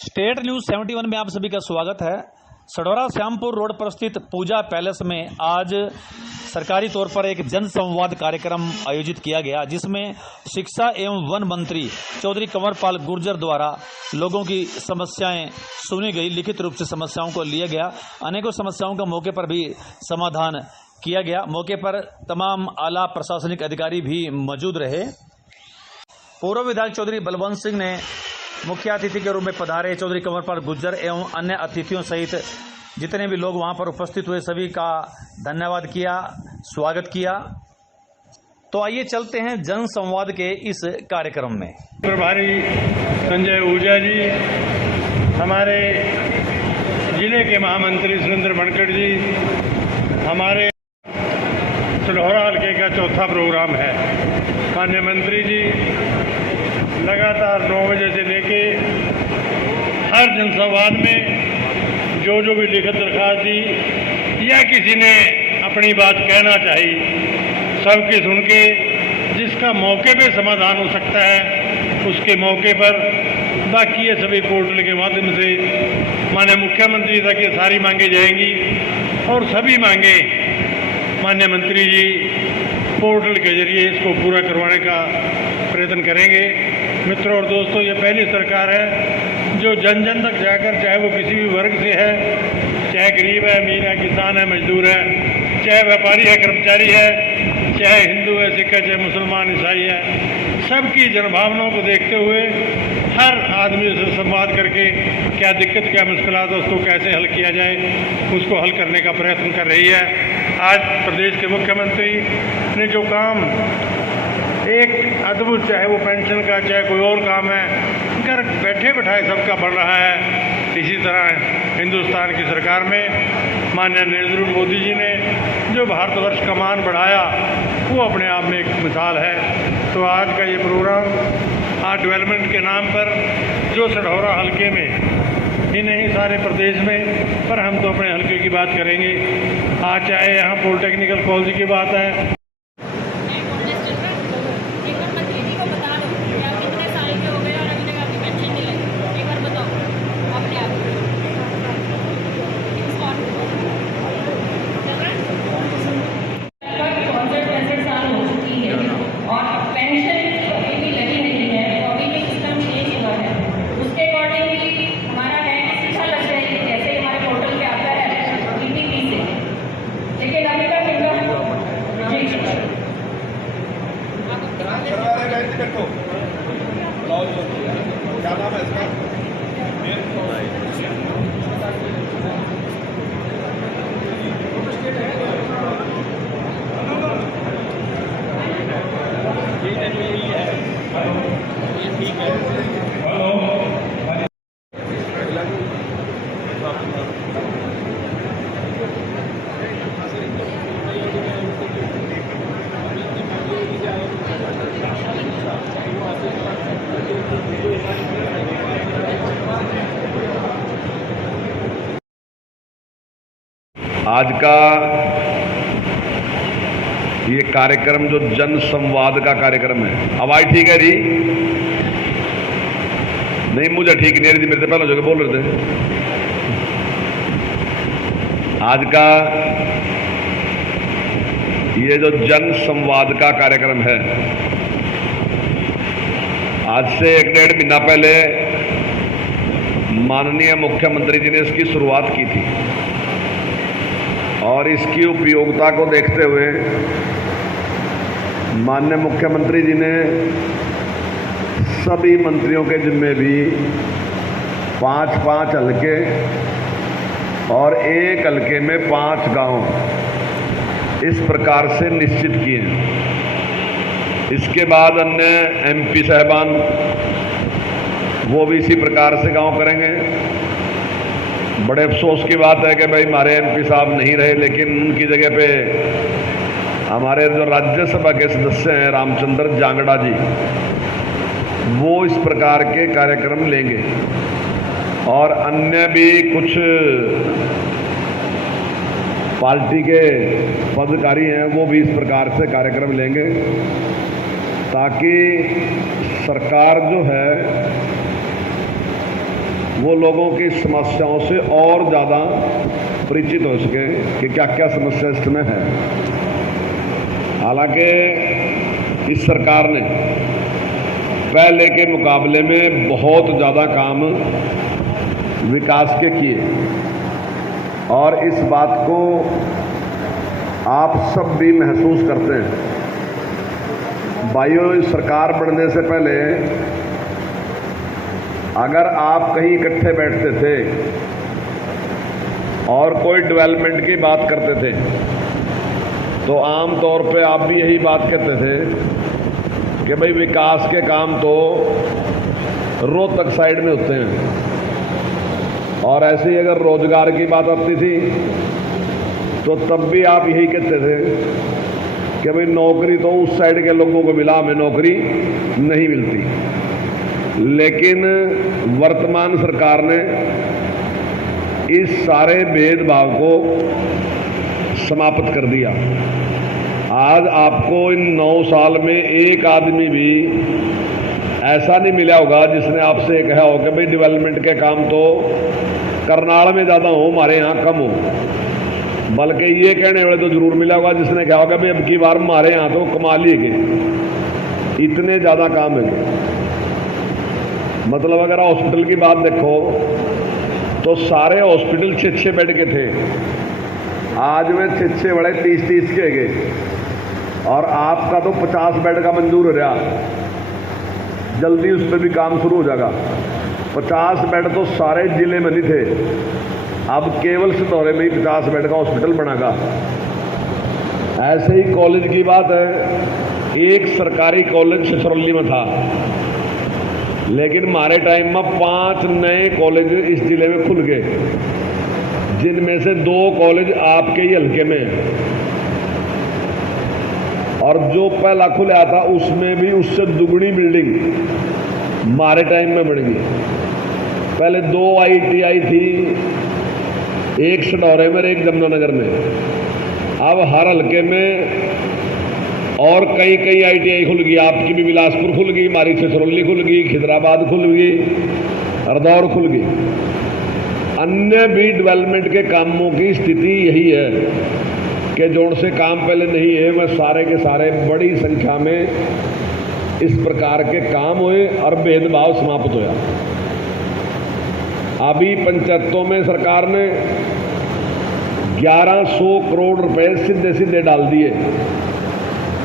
State news 71 में आप सभी का स्वागत है। सढौरा श्यामपुर रोड पर स्थित पूजा पैलेस में आज सरकारी तौर पर एक जन संवाद कार्यक्रम आयोजित किया गया, जिसमें शिक्षा एवं वन मंत्री चौधरी कंवरपाल गुर्जर द्वारा लोगों की समस्याएं सुनी गई। लिखित रूप से समस्याओं को लिया गया। अनेकों समस्याओं का मौके पर भी समाधान किया गया। मौके पर तमाम आला प्रशासनिक अधिकारी भी मौजूद रहे। पूर्व विधायक चौधरी बलवंत सिंह ने मुख्य अतिथि के रूप में पधारे। चौधरी कंवरपाल गुर्जर एवं अन्य अतिथियों सहित जितने भी लोग वहां पर उपस्थित हुए सभी का धन्यवाद किया, स्वागत किया। तो आइए चलते हैं जन संवाद के इस कार्यक्रम में। प्रभारी संजय ऊर्जा जी, हमारे जिले के महामंत्री सुरेंद्र बनखड़ जी, हमारे सढौरा हल्के का चौथा प्रोग्राम है। माननीय मंत्री जी लगातार 9 बजे से लेके हर जनसंवाद में जो भी लिखित दरखास्त दी या किसी ने अपनी बात कहना चाहिए, सबकी सुन के जिसका मौके पे समाधान हो सकता है उसके मौके पर, बाकी ये सभी पोर्टल के माध्यम से माननीय मुख्यमंत्री तक ये सारी मांगे जाएंगी और सभी मांगे माननीय मंत्री जी पोर्टल के जरिए इसको पूरा करवाने का प्रयत्न करेंगे। मित्रों और दोस्तों, ये पहली सरकार है जो जन जन तक जाकर, चाहे वो किसी भी वर्ग से है, चाहे गरीब है, अमीर है, किसान है, मजदूर है, चाहे व्यापारी है, कर्मचारी है, चाहे हिंदू है, सिख है, चाहे मुसलमान, ईसाई है, सबकी जनभावनाओं को देखते हुए हर आदमी से संवाद करके क्या दिक्कत, क्या मुश्किलात है, उसको कैसे हल किया जाए, उसको हल करने का प्रयत्न कर रही है। आज प्रदेश के मुख्यमंत्री ने जो काम एक अद्भुत, चाहे वो पेंशन का, चाहे कोई और काम है, घर बैठे बैठाए सबका बढ़ रहा है। इसी तरह हिंदुस्तान की सरकार में माननीय नरेंद्र मोदी जी ने जो भारतवर्ष का मान बढ़ाया, वो अपने आप में एक मिसाल है। तो आज का ये प्रोग्राम आज डेवलपमेंट के नाम पर जो सढौरा हल्के में ही नहीं सारे प्रदेश में, पर हम तो अपने हल्के की बात करेंगे। आज चाहे यहाँ पॉलिटेक्निकल कॉलेज की बात है, क्या नाम है इसका? ठीक है। आज का ये कार्यक्रम जो जन संवाद का कार्यक्रम है, आवाज ठीक है जी? नहीं, मुझे ठीक नहीं रही थी, मेरे से पहले जो बोल रहे थे। आज का ये जो जन संवाद का कार्यक्रम है, आज से 1-1.5 महीना पहले माननीय मुख्यमंत्री जी ने इसकी शुरुआत की थी और इसकी उपयोगिता को देखते हुए माननीय मुख्यमंत्री जी ने सभी मंत्रियों के जिम्मे भी 5-5 हल्के और एक हल्के में 5 गांव इस प्रकार से निश्चित किए। इसके बाद अन्य एमपी साहबान वो भी इसी प्रकार से गांव करेंगे। बड़े अफसोस की बात है कि भाई हमारे एमपी साहब नहीं रहे, लेकिन उनकी जगह पे हमारे जो राज्यसभा के सदस्य हैं रामचंद्र जांगड़ा जी, वो इस प्रकार के कार्यक्रम लेंगे और अन्य भी कुछ पार्टी के पदाधिकारी हैं वो भी इस प्रकार से कार्यक्रम लेंगे, ताकि सरकार जो है वो लोगों की समस्याओं से और ज़्यादा परिचित हो सके कि क्या क्या समस्या इस समय है। हालांकि इस सरकार ने पहले के मुकाबले में बहुत ज़्यादा काम विकास के किए और इस बात को आप सब भी महसूस करते हैं। भाइयों, इस सरकार बनने से पहले अगर आप कहीं इकट्ठे बैठते थे और कोई डेवलपमेंट की बात करते थे तो आम तौर पे आप भी यही बात कहते थे कि भाई विकास के काम तो रोहतक साइड में होते हैं। और ऐसे ही अगर रोजगार की बात आती थी तो तब भी आप यही कहते थे कि भाई नौकरी तो उस साइड के लोगों को मिला, हमें नौकरी नहीं मिलती। लेकिन वर्तमान सरकार ने इस सारे भेदभाव को समाप्त कर दिया। आज आपको इन 9 साल में एक आदमी भी ऐसा नहीं मिला होगा जिसने आपसे कहा हो कि भाई डेवलपमेंट के काम तो करनाल में ज़्यादा हो, हमारे यहाँ कम हो। बल्कि ये कहने वाले तो जरूर मिला होगा जिसने कहा होगा भाई अब की बार हमारे यहाँ तो कमाल ही गए, इतने ज़्यादा काम है। मतलब अगर हॉस्पिटल की बात देखो तो सारे हॉस्पिटल 6-6 बेड के थे, आज में 6-6 बड़े 30-30 के गए। और आपका तो 50 बेड का मंजूर हो रहा, जल्दी उस पर भी काम शुरू हो जाएगा। 50 बेड तो सारे जिले में नहीं थे, अब केवल सितौरे में ही 50 बेड का हॉस्पिटल बनागा। ऐसे ही कॉलेज की बात है, एक सरकारी कॉलेज छछरौली में था, लेकिन हमारे टाइम में 5 नए कॉलेज इस जिले में खुल गए, जिनमें से 2 कॉलेज आपके ही हल्के में हैं। और जो पहला खुला था उसमें भी उससे दुगनी बिल्डिंग हमारे टाइम में बढ़ गई। पहले 2 ITI थी, एक सडौरे में एक जमुनानगर में। अब हर हल्के में और कई ITI खुल गई। आपकी भी बिलासपुर खुल गई, हमारी छछरौली खुल गई, खिदराबाद खुल गई, हरदौर खुल गई। अन्य भी डेवलपमेंट के कामों की स्थिति यही है कि जोड़ से काम पहले नहीं है, वह सारे के सारे बड़ी संख्या में इस प्रकार के काम हुए और भेदभाव समाप्त होया। अभी पंचायतों में सरकार ने 1100 करोड़ रुपए सीधे सीधे डाल दिए।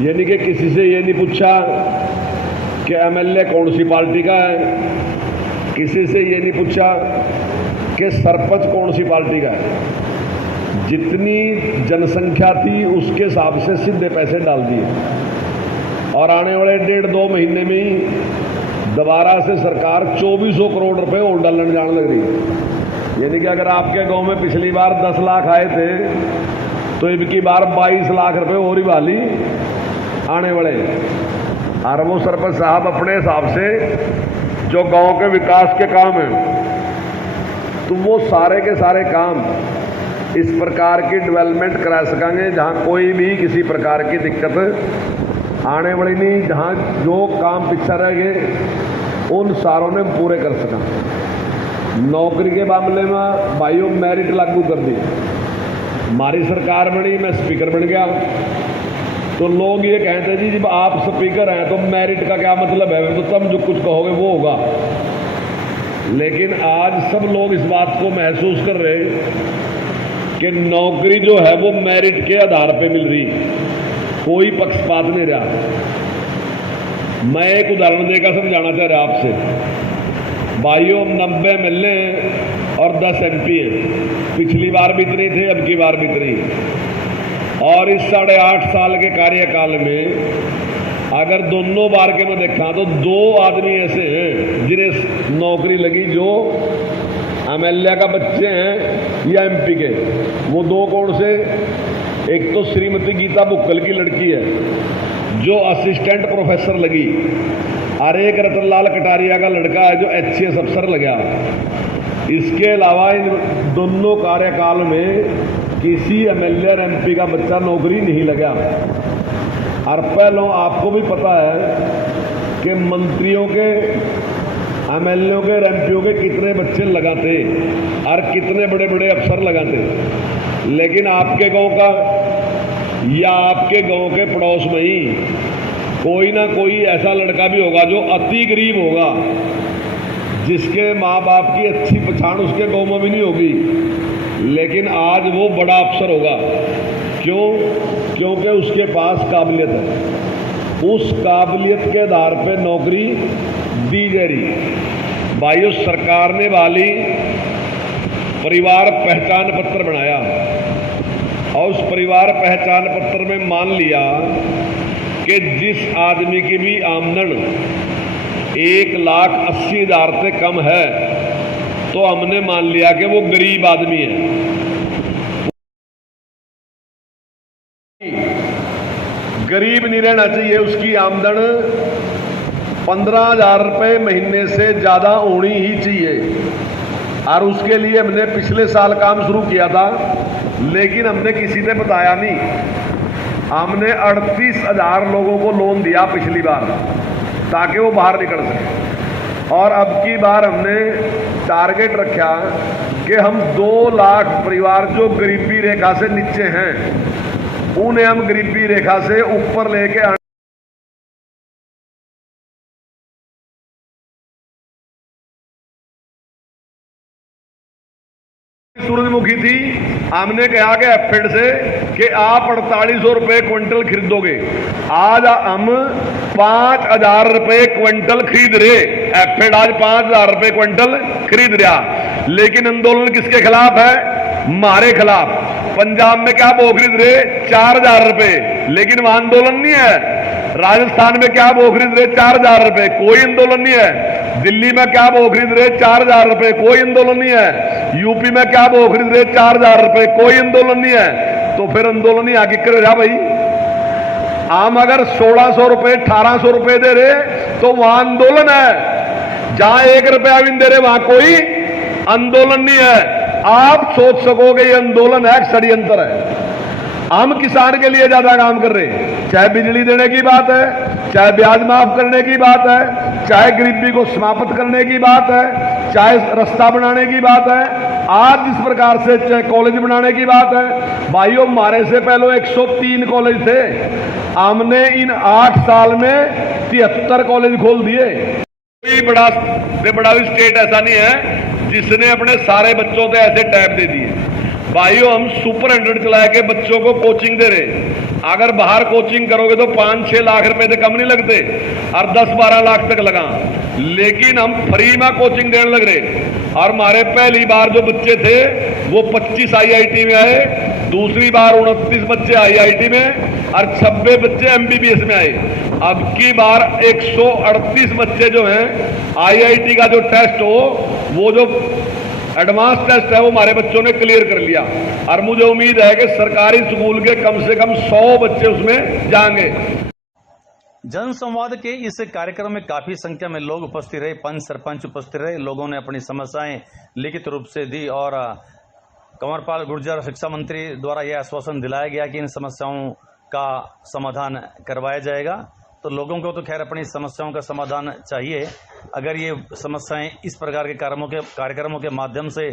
यानी कि किसी से ये नहीं पूछा कि MLA कौन सी पार्टी का है, किसी से ये नहीं पूछा कि सरपंच कौन सी पार्टी का है। जितनी जनसंख्या थी उसके हिसाब से सीधे पैसे डाल दिए। और आने वाले 1.5-2 महीने में ही दोबारा से सरकार 2400 करोड़ रुपए और डालने जाने लग रही है। यानी कि अगर आपके गांव में पिछली बार 10 लाख आए थे तो अब की बार 22 लाख रुपए और ही वाली आने वाले। और वो सरपंच साहब अपने हिसाब से जो गांव के विकास के काम हैं तो वो सारे के सारे काम इस प्रकार की डेवलपमेंट करा सकेंगे जहाँ कोई भी किसी प्रकार की दिक्कत आने वाली नहीं। जहाँ जो काम पीछे रह गए उन सारों ने पूरे कर सका। नौकरी के मामले में भाइयों मेरिट लागू कर दी। हमारी सरकार बनी, मैं स्पीकर बन गया तो लोग ये कहते जी जब आप स्पीकर हैं तो मेरिट का क्या मतलब है, तो तुम जो कुछ कहोगे वो होगा। लेकिन आज सब लोग इस बात को महसूस कर रहे हैं कि नौकरी जो है वो मेरिट के आधार पे मिल रही, कोई पक्षपात नहीं रहा। मैं एक उदाहरण देकर समझाना चाह रहा आपसे। भाइयों 90 MLA और 10 MP है। पिछली बार भी इतने थे, अब की बार भी इतने। और इस 8.5 साल के कार्यकाल में अगर दोनों बार के मैं देखा तो 2 आदमी ऐसे हैं जिन्हें नौकरी लगी जो MLA का बच्चे हैं या MP के। वो 2 कौन से? एक तो श्रीमती गीता बुक्कल की लड़की है जो असिस्टेंट प्रोफेसर लगी, और एक रतनलाल कटारिया का लड़का है जो HCS अफसर लगा। इसके अलावा इन दोनों कार्यकाल में किसी MLA और MP का बच्चा नौकरी नहीं लगा। और पहले आपको भी पता है कि मंत्रियों के एमएलए के एमपीओ के कितने बच्चे लगाते और कितने बड़े बड़े अफसर लगाते, लेकिन आपके गांव का या आपके गांव के पड़ोस में ही कोई ना कोई ऐसा लड़का भी होगा जो अति गरीब होगा, जिसके माँ बाप की अच्छी पहचान उसके गांव में भी नहीं होगी, लेकिन आज वो बड़ा अफसर होगा। क्यों? क्योंकि उसके पास काबिलियत है। उस काबिलियत के आधार पे नौकरी दी जा रही। भाइयों, सरकार ने वाली परिवार पहचान पत्र बनाया और उस परिवार पहचान पत्र में मान लिया कि जिस आदमी की भी आमदन 1,80,000 से कम है तो हमने मान लिया कि वो गरीब आदमी है। गरीब नहीं रहना चाहिए, उसकी आमदन 15,000 रुपये महीने से ज़्यादा होनी ही चाहिए। और उसके लिए हमने पिछले साल काम शुरू किया था, लेकिन हमने किसी ने बताया नहीं। हमने 38,000 लोगों को लोन दिया पिछली बार ताकि वो बाहर निकल सके, और अब की बार हमने टारगेट रखा कि हम 2 लाख परिवार जो गरीबी रेखा से नीचे हैं उन्हें हम गरीबी रेखा से ऊपर लेके सूरजमुखी थी। हमने कहा कि एफेड से कि आप 4800 रुपये क्विंटल खरीदोगे, आज हम 5,000 रुपये क्विंटल खरीद रहे। एफेड आज 5,000 रुपये क्विंटल खरीद रहा, लेकिन आंदोलन किसके खिलाफ है? हमारे खिलाफ। पंजाब में क्या वो खरीद रहे? 4,000 रुपये, लेकिन वहां आंदोलन नहीं है। राजस्थान में क्या वो खरीद रहे? 4,000 रुपये, कोई आंदोलन नहीं है। दिल्ली में क्या वो खरीद रहे? 4,000 रुपये, कोई आंदोलन नहीं है। यूपी में क्या वो खरीद रहे? 4,000 रुपये, कोई आंदोलन नहीं है। तो फिर आंदोलन ही आगे कर रहा भाई। हम अगर 1,600 रुपये 1,800 रुपये दे रहे तो वहां आंदोलन है, जहां 1 रुपया भी नहीं दे रहे वहां कोई आंदोलन नहीं है। आप सोच सकोगे ये आंदोलन है, षड्यंत्र है। हम किसान के लिए ज्यादा काम कर रहे हैं, चाहे बिजली देने की बात है, चाहे ब्याज माफ करने की बात है, चाहे गरीबी को समाप्त करने की बात है, चाहे रास्ता बनाने की बात है, आज जिस प्रकार से चाहे कॉलेज बनाने की बात है। भाइयों, हमारे से पहले 103 कॉलेज थे, हमने इन 8 साल में 73 कॉलेज खोल दिए। कोई बड़ा भी स्टेट ऐसा नहीं है जिसने अपने सारे बच्चों को ऐसे टैब दे दिए। भाइयों, हम सुपर 100 चला के बच्चों को कोचिंग दे रहे। अगर बाहर कोचिंग करोगे तो 5-6 लाख रुपए से कम नहीं लगते, और 10-12 लाख तक लगा, लेकिन हम फ्री में कोचिंग देने लग रहे। और हमारे पहली बार जो बच्चे थे वो 25 IIT में आए, दूसरी बार 29 बच्चे IIT में और 26 बच्चे MBBS में आए। अब की बार 138 बच्चे जो हैं IIT का जो टेस्ट हो, वो जो एडवांस टेस्ट है, वो हमारे बच्चों ने क्लियर कर लिया। और मुझे उम्मीद है कि सरकारी स्कूल के कम से कम 100 बच्चे उसमें जाएंगे। जन संवाद के इस कार्यक्रम में काफी संख्या में लोग उपस्थित रहे, पंच सरपंच उपस्थित रहे। लोगों ने अपनी समस्याएं लिखित रूप से दी और कंवरपाल गुर्जर शिक्षा मंत्री द्वारा यह आश्वासन दिलाया गया कि इन समस्याओं का समाधान करवाया जाएगा। तो लोगों को तो खैर अपनी समस्याओं का समाधान चाहिए। अगर ये समस्याएं इस प्रकार के कार्यक्रमों के माध्यम से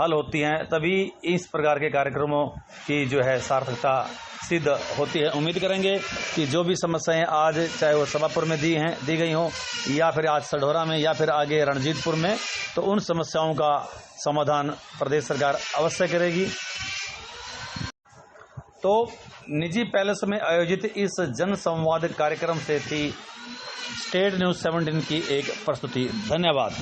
हल होती हैं, तभी इस प्रकार के कार्यक्रमों की जो है सार्थकता सिद्ध होती है। उम्मीद करेंगे कि जो भी समस्याएं आज चाहे वो सभापुर में दी गई हों, या फिर आज सढौरा में, या फिर आगे रणजीतपुर में, तो उन समस्याओं का समाधान प्रदेश सरकार अवश्य करेगी। तो निजी पैलेस में आयोजित इस जन संवाद कार्यक्रम से थी स्टेट न्यूज़ 17 की एक प्रस्तुति। धन्यवाद।